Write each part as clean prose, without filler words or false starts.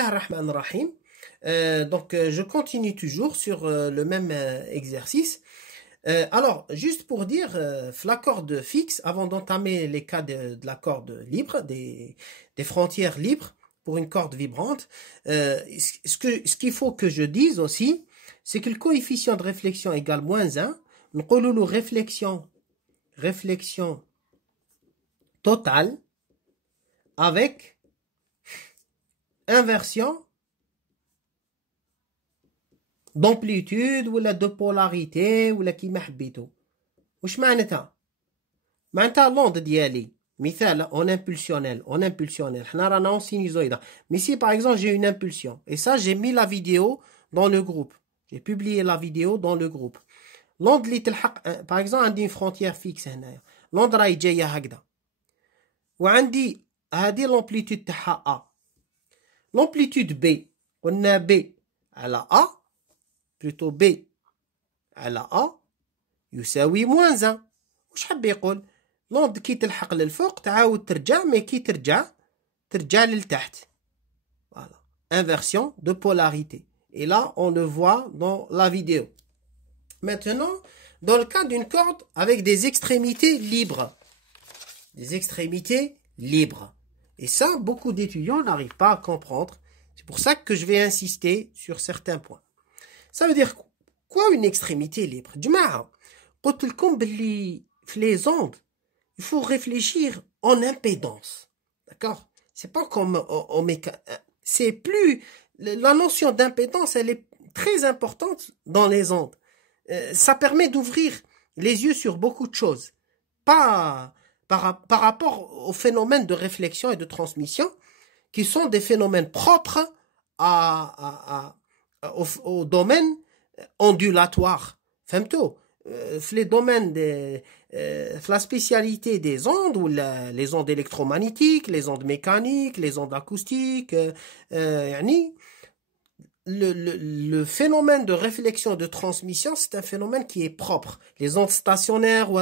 Rahim. Donc, je continue toujours sur le même exercice. Alors, juste pour dire, la corde fixe, avant d'entamer les cas de la corde libre, des frontières libres pour une corde vibrante, ce qu'il faut que je dise aussi, c'est que le coefficient de réflexion égale -1. Nous réflexion totale avec inversion d'amplitude ou de polarité ou كيما حبيتو. واش معناتها؟ معناتها l'onde ديالي مثال en impulsionnel حنا رانا en sinusoïde. Mais si par exemple j'ai une impulsion et ça j'ai mis la vidéo dans le groupe. J'ai publié la vidéo dans le groupe. L'onde اللي تلحق par exemple عندي une frontière fixe هنايا. l'onde راهي جايه هكذا. وعندي هذه l'amplitude تاعها A. L'amplitude B, on a B à la A, plutôt B à la A, يساوي -1. وش حب يقول؟ l'onde كي تلحق للفوق تعاود ترجع mais كي ترجع للتحت. Voilà. Inversion de polarité. Et là, on le voit dans la vidéo. Maintenant, dans le cas d'une corde avec des extrémités libres. Des extrémités libres. Et ça, beaucoup d'étudiants n'arrivent pas à comprendre. C'est pour ça que je vais insister sur certains points. Ça veut dire quoi une extrémité libre? جماعة قلت لكم باللي في les ondes, il faut réfléchir en impédance. D'accord? C'est pas comme en c'est plus la notion d'impédance, elle est très importante dans les ondes. Ça permet d'ouvrir les yeux sur beaucoup de choses. Pas par rapport aux phénomènes de réflexion et de transmission, qui sont des phénomènes propres au domaine ondulatoire. Fahmtou? Les domaines la spécialité des ondes, ou les ondes électromagnétiques, les ondes mécaniques, les ondes acoustiques, le phénomène de réflexion de transmission, c'est un phénomène qui est propre. Les ondes stationnaires ou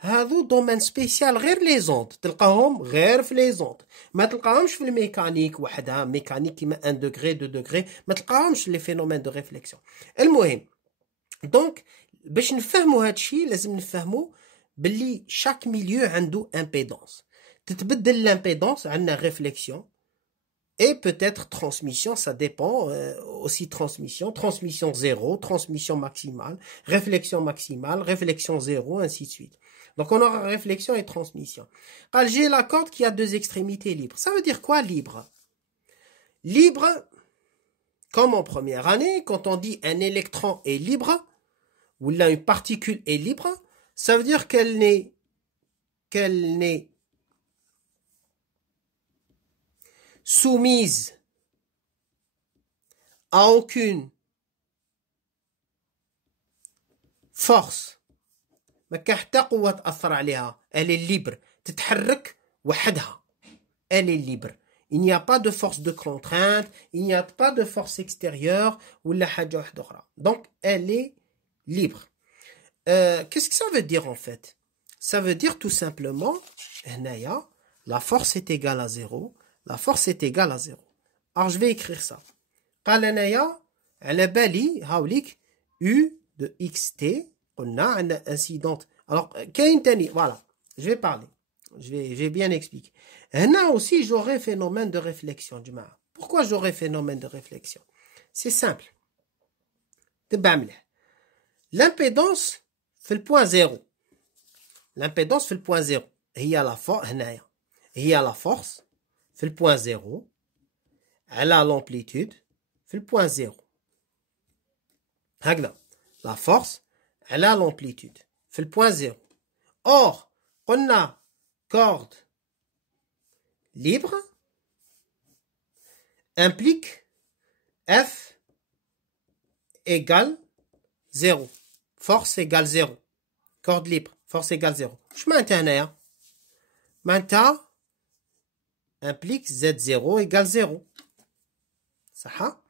هذو domaine spécial غير les ondes. تلقاهم غير في les ondes. ما تلقاهمش في الميكانيك وحدها ميكانيك كيما 1 degré 2 degré. ما تلقاهمش les phénomènes de réflexion. المهم donc باش نفهموا هذا الشيء لازم نفهموا باللي chaque milieu عنده impédance. تتبدل l'impédance عندنا réflexion et peut-être transmission, ça dépend aussi transmission 0, transmission maximale, réflexion 0, ainsi de suite. Donc on aura réflexion et transmission. Alors j'ai la corde qui a deux extrémités libres. Ça veut dire quoi libre? Libre, comme en première année, quand on dit un électron est libre, ou là une particule est libre, ça veut dire qu'elle n'est soumise à aucune force. ما كان حتى قوة تأثر عليها. Elle est libre. تتحرك وحدها. Elle est libre. Il n'y a pas de force de contrainte, il n'y a pas de force extérieure ولا حاجة واحدة أخرى. Donc elle est libre. Qu'est-ce que ça veut dire en fait? Ça veut dire tout simplement هنايا la force est égale à 0. La force est égale à 0. Alors je vais écrire ça. قال هنايا على بالي هاوليك U de xt قلنا عندنا incidente. Alors كاين تاني voilà, je vais parler. Je vais bien expliquer. هنا aussi j'aurai phénomène de réflexion جماعة. Pourquoi j'aurai phénomène de réflexion? C'est simple. تبع مليح. L'impédance في البوان 0. L'impédance في البوان 0 هي la force هنايا. هي la force في البوان 0 على l'amplitude في البوان 0. هكذا la force على l'amplitude في البوان 0. Or قلنا corde libre implique F égale 0. Force égale 0. Corde libre, force égale 0. شو معناتها هنايا؟ معناتها implique Z0 égale 0. Ça,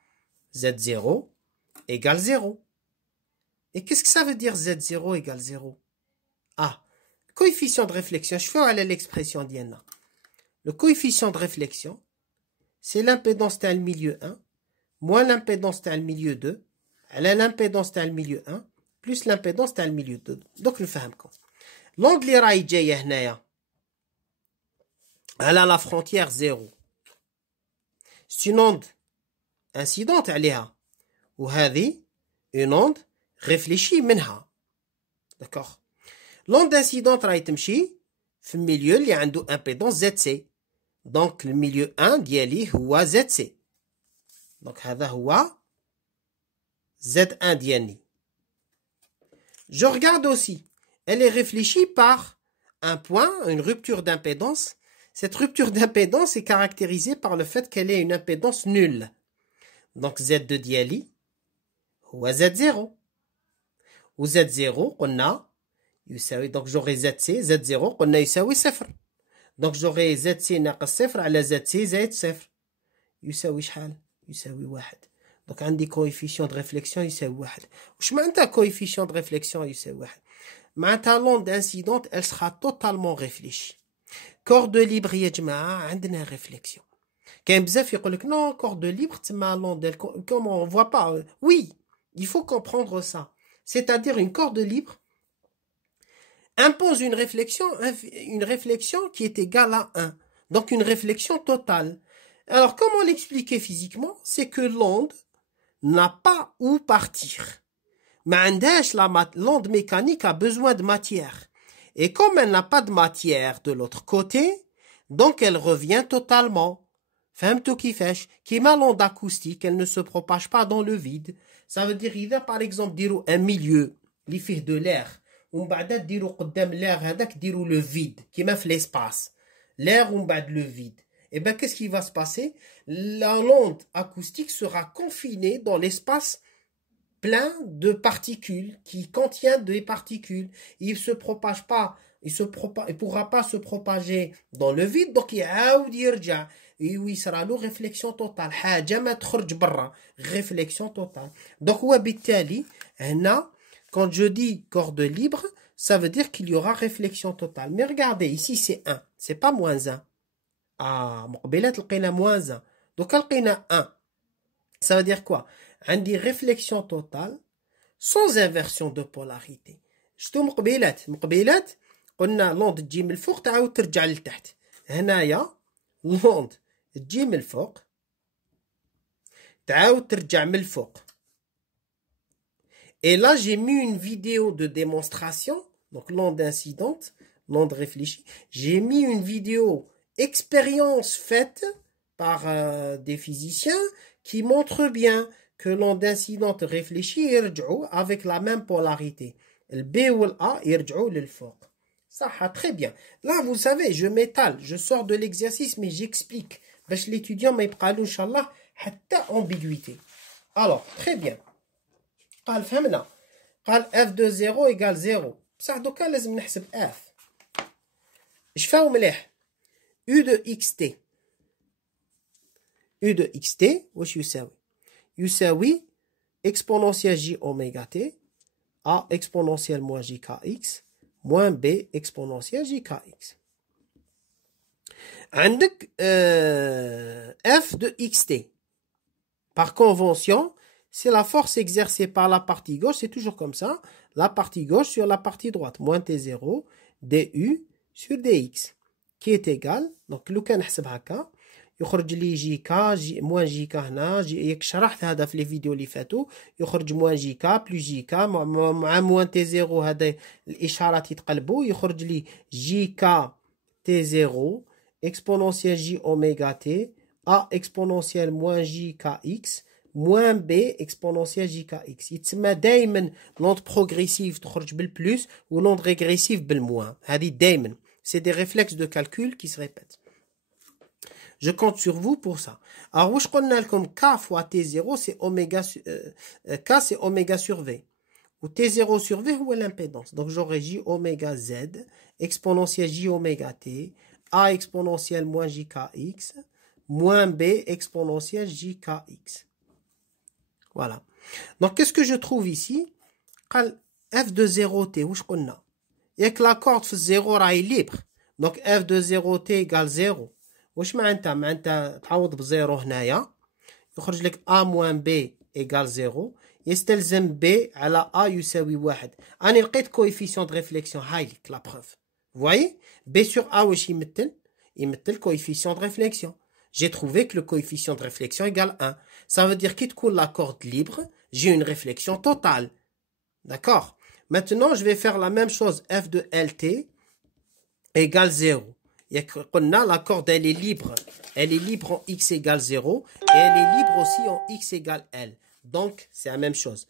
Z0 égale 0. Et qu'est-ce que ça veut dire Z0 égale 0? Ah, coefficient de réflexion. Je fais aller l'expression d'Iana. Le coefficient de réflexion, c'est l'impédance تاع milieu 1 moins l'impédance تاع milieu 2 على l'impédance تاع milieu 1 plus l'impédance تاع milieu 2. Donc نفهمكم. l'onde اللي راهي جايه هنايا على la frontière 0 c'est une onde incidente عليها وهذه une onde réfléchie منها. D'accord. l'onde incidente راهي تمشي في milieu اللي عنده impédance ZC. donc le milieu 1 ديالي هو ZC. donc هذا هو Z1 ديالي. je regarde aussi, elle est réfléchie par un point, une rupture d'impédance. Cette rupture d'impédance est caractérisée par le fait qu'elle ait une impédance nulle. Donc Z2 ديالي هو Z0. و Z0 قلنا يساوي donc j'aurai ZC Z0 قلنا يساوي صفر. donc j'aurai ZC ناقص صفر على ZC زائد صفر يساوي شحال؟ يساوي واحد. donc عندي coefficient de réflexion يساوي واحد. وش معناتها coefficient de réflexion يساوي واحد؟ معناتها l'onde incidente elle sera totalement réfléchie. corps de libre يا جماعة عندنا réflexion. كاين بزاف يقول لك non corps de libre تسمى l'onde comment on voit pas. oui, il faut comprendre ça. C'est-à-dire une corde libre impose une réflexion qui est égale à 1. Donc une réflexion totale. Alors comment l'expliquer physiquement? C'est que l'onde n'a pas où partir. Mais l'onde mécanique a besoin de matière. Et comme elle n'a pas de matière de l'autre côté, donc elle revient totalement. فهمتوا كيفاش؟ كيما l'onde acoustique, elle ne se propage pas dans le vide. Ça veut dire إذا par exemple ديروا un milieu اللي فيه de l'air ومن بعد ديروا قدام l'air هذاك ديروا le vide كيما في l'espace. L'air ومن بعد le vide. Et ben qu'est-ce qui va se passer? L'onde acoustique sera confinée dans l'espace plein de particules, qui contient des particules. Il se propage pas, il pourra pas se propager dans le vide, donc يعاود يرجع. Et oui, sera له réflexion totale. حاجة ما تخرج برا. Réflexion totale. Donc وبالتالي هنا quand je dis corde libre, ça veut dire qu'il y aura réflexion totale. Mais regardez, ici c'est 1, c'est pas moins 1. Ah, مقبلات لقينا moins 1. Donc لقينا 1. Ça veut dire quoi? عندي réflexion totale sans inversion de polarité. شتو مقبلات قلنا l'onde تجي من الفوق تعاود ترجع لتحت. هنايا l'onde تجي من الفوق تعاود ترجع من الفوق. Et là j'ai mis une vidéo de démonstration, donc l'onde incidente, l'onde réfléchie. J'ai mis une vidéo expérience faite par des physiciens qui montre bien que l'onde incidente réfléchie يرجعوا avec la même polarité. Le B ou le A يرجعوا للفوق. Ça, très bien. Là, vous savez, je m'étale, je sors de l'exercice, mais j'explique. باش l'étudiant ما يبقالو إن شاء الله حتى ambiguïté. Alors, très bien. قال فهمنا. قال F de 0 égale 0. بصح دوكا لازم نحسب F. شفاو مليح. U de xt. U de xt واش يساوي؟ يساوي exponentielle j oméga t a exponentielle moins jkx moins b exponentielle jkx. عندك f de xt. Par convention, c'est la force exercée par la partie gauche, c'est toujours comme ça, la partie gauche sur la partie droite, moins t0 du sur dx, qui est égal, donc لو كان نحسب هكا يخرج لي جي كا موان جي كا هنا ياك شرحت هذا في لي فيديو اللي فاتوا يخرج موان جي كا بلس جي كا مع موان تي زيرو هذا الاشارات يتقلبوا يخرج لي جي كا تي زيرو اكسبونونسيال جي اوميغا تي ا اكسبونونسيال موان جي كا اكس موان بي اكسبونونسيال جي كا اكس. يتسمى دائما لوند بروغريسيف تخرج بالبلس ولوند ريغريسيف بالموان. هذه دائما سي دي ريفلكس دو كالكول كي سي ريبيت. Je compte sur vous pour ça. Alors, je connais comme K fois T0, c'est oméga, K c'est oméga sur V. Ou T0 sur V, où est l'impédance? Donc, j'aurai J oméga Z, exponentielle J oméga T, A exponentielle moins JKX, moins B exponentielle JKX. Voilà. Donc, qu'est-ce que je trouve ici? F de 0T, où je connais? Et que la corde 0 est libre. Donc, F de 0T égale 0. واش معناتها تعوض بزيرو هنايا يخرج لك a moins b égale 0 يستلزم b على a يساوي 1. أنا لقيت coefficient de réflexion هاي لك la preuve. Vous voyez b sur a واش يمثل coefficient de réflexion. J'ai trouvé que le coefficient de réflexion égale 1. Ça veut dire qu'il coule la corde libre, j'ai une réflexion totale. D'accord? Maintenant, je vais faire la même chose. F de LT égale 0. La corde, elle est libre. Elle est libre en x égale 0. Et elle est libre aussi en x égale L. Donc, c'est la même chose.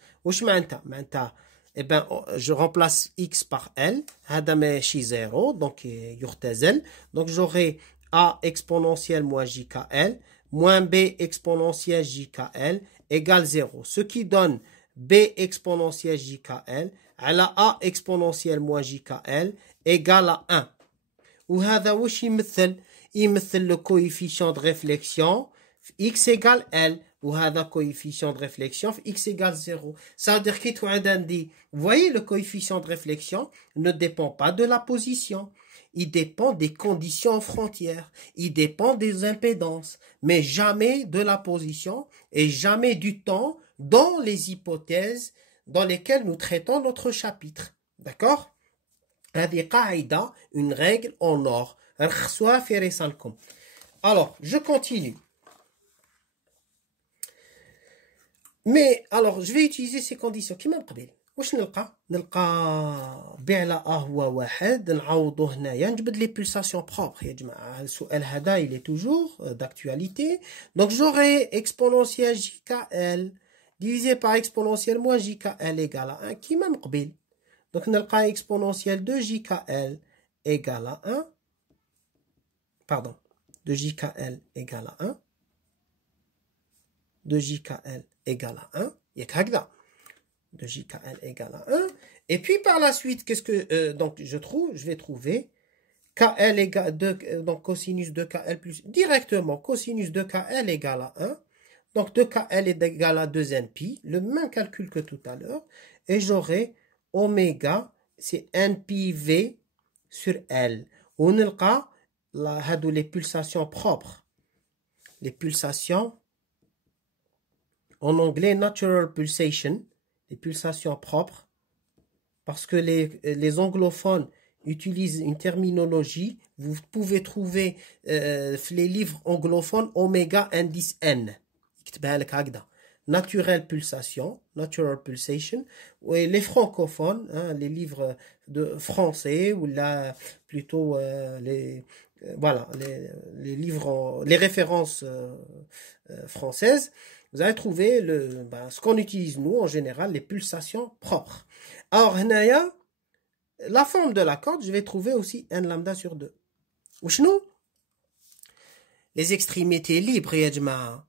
Eh ben, je remplace x par L. هذا ماشي 0. Donc, يختزل. Donc, j'aurai A exponentielle moins JKL moins B exponentielle JKL égale 0. Ce qui donne B exponentielle JKL à la A exponentielle moins JKL égale à 1. وهذا واش يمثل le coefficient de réflexion x égale L. وهذا coefficient de réflexion x égale 0. Ça veut dire que vous voyez le coefficient de réflexion ne dépend pas de la position. Il dépend des conditions frontières, il dépend des impédances, mais jamais de la position et jamais du temps dans les hypothèses dans lesquelles nous traitons notre chapitre. D'accord? هذه قاعدة, une règle en or. Alors, je continue. Mais, alors, je vais utiliser ces conditions. كيما من قبل. واش نلقى ب على ا هو واحد نعوضو هنايا نجبد لي pulsations propres يا جماعه. السؤال هذا il est toujours d'actualité. Donc j'aurai exponentielle JKL divisé par exponentielle moins JKL égale à 1 كيما من قبل. Donc نلقى exponentielle de JKL égale à 1. Pardon. De JKL égale à 1. De JKL égale à 1. ياك هكذا. De JKL égale à 1. Et puis par la suite, qu'est-ce que donc je vais trouver KL égale 2, donc cosinus de KL plus directement cosinus de KL égale à 1. Donc 2KL est égal à 2nπ, le même calcul que tout à l'heure, et j'aurai oméga, c'est npv sur L. On a les pulsations propres. Les pulsations, en anglais, natural pulsation, les pulsations propres, parce que les anglophones utilisent une terminologie, vous pouvez trouver les livres anglophones oméga indice N. Natural pulsation, natural pulsation, et les francophones, hein, les livres de français, ou là, plutôt voilà, les livres, les références françaises, vous allez trouver ce qu'on utilise nous en général, les pulsations propres. Alors, la forme de la corde, je vais trouver aussi n lambda sur 2. Ou nous, les extrémités libres, ya jama'a.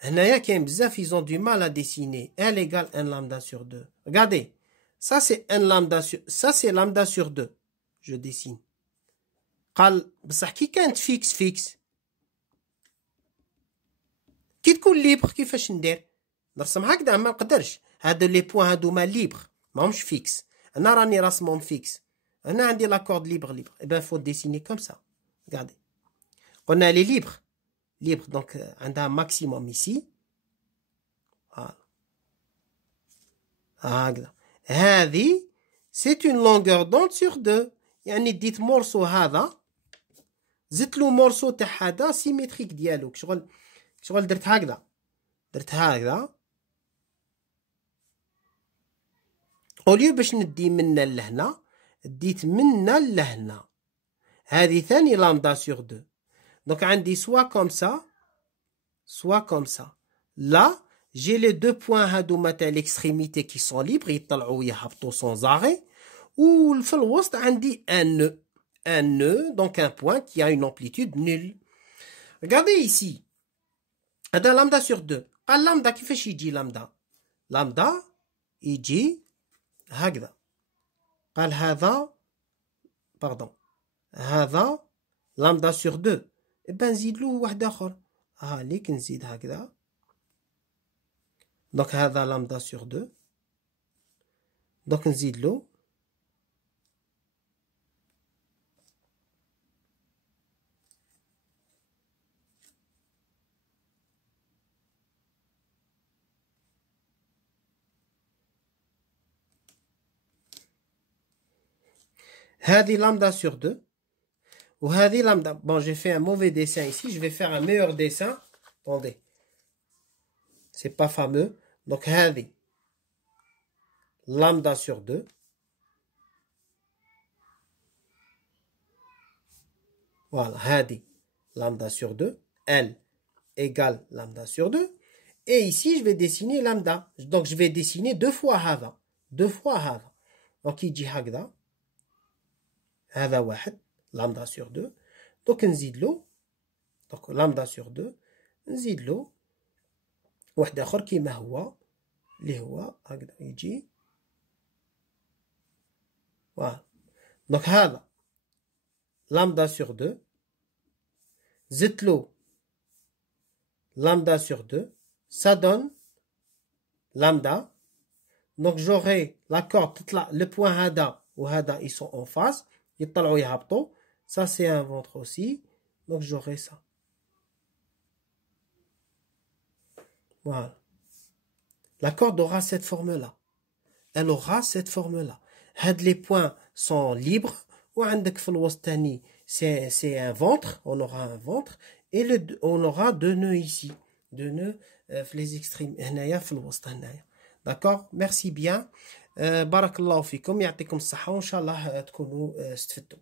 Ils ont du mal à dessiner. L égale n lambda sur 2. Regardez, ça c'est n lambda sur, ça c'est lambda sur 2. Je dessine. قال بصح كي كانت فيكس كي تكون ليبر كيفاش ندير نرسم هكذا ما نقدرش هادو لي بوين هادوما ليبر ماهمش فيكس انا راني راسمهم فيكس انا عندي لاكورد ليبر اي بان فو ديسيني كوم سا regardez قلنا لي ليبر دونك عندها ماكسيموم ici فوالا هكذا هذه c'est une longueur d'onde sur 2 يعني ديت مورسو هذا زدت له مورسو تاع هذا سيميتريك ديالو شغل درت هكذا اوليو باش ندي منا لهنا ديت منا لهنا هذه ثاني لامدا سور 2 دونك عندي سوا كوم سا لا جي لي دو بوين هادوما تاع ليكستريميتي كي سون ليبر يطلعوا يهبطوا سون زاري وفي الوسط عندي un nœud, donc un point qui a une amplitude nulle. Regardez ici. هذا lambda sur 2. قال lambda كيفاش يجي lambda؟ lambda يجي هكذا. قال هذا هذا lambda sur 2. إبا نزيد له واحد آخر. ليك نزيد هكذا. donc هذا lambda sur 2. donc نزيد له هذه lambda sur 2. وهذه lambda. Bon, j'ai fait un mauvais dessin ici. Je vais faire un meilleur dessin. Attendez. C'est pas fameux. Donc, هذه lambda sur 2. Voilà, هذه lambda sur 2. L égale lambda sur 2. Et ici, je vais dessiner lambda. Donc, je vais dessiner 2 fois هذا. 2 fois هذا. Donc, يجي هكذا. هذا واحد. lambda sur 2. Donc, نزيد له. Donc, lambda sur 2. نزيد له. واحد آخر كيما هو. اللي هو هكذا يجي. Voilà. Donc, هذا. lambda sur 2. زدت له. Lambda sur 2. Ça donne. Lambda. Donc, j'aurai la corde. Le point هذا وهذا ils sont en face. يطلعوا يهبطوا. Ça, c'est un ventre aussi. Donc, j'aurai ça. Voilà. La corde aura cette forme-là. Elle aura cette forme-là. Les points sont libres. وعندك في الوسط تاني c'est un ventre. On aura un ventre. Et on aura 2 nœuds ici. 2 nœuds في les extrémités. هنايا في الوسط هنايا. D'accord? Merci bien. بارك الله فيكم. يعطيكم الصحة وإن شاء الله تكونوا استفدتوا.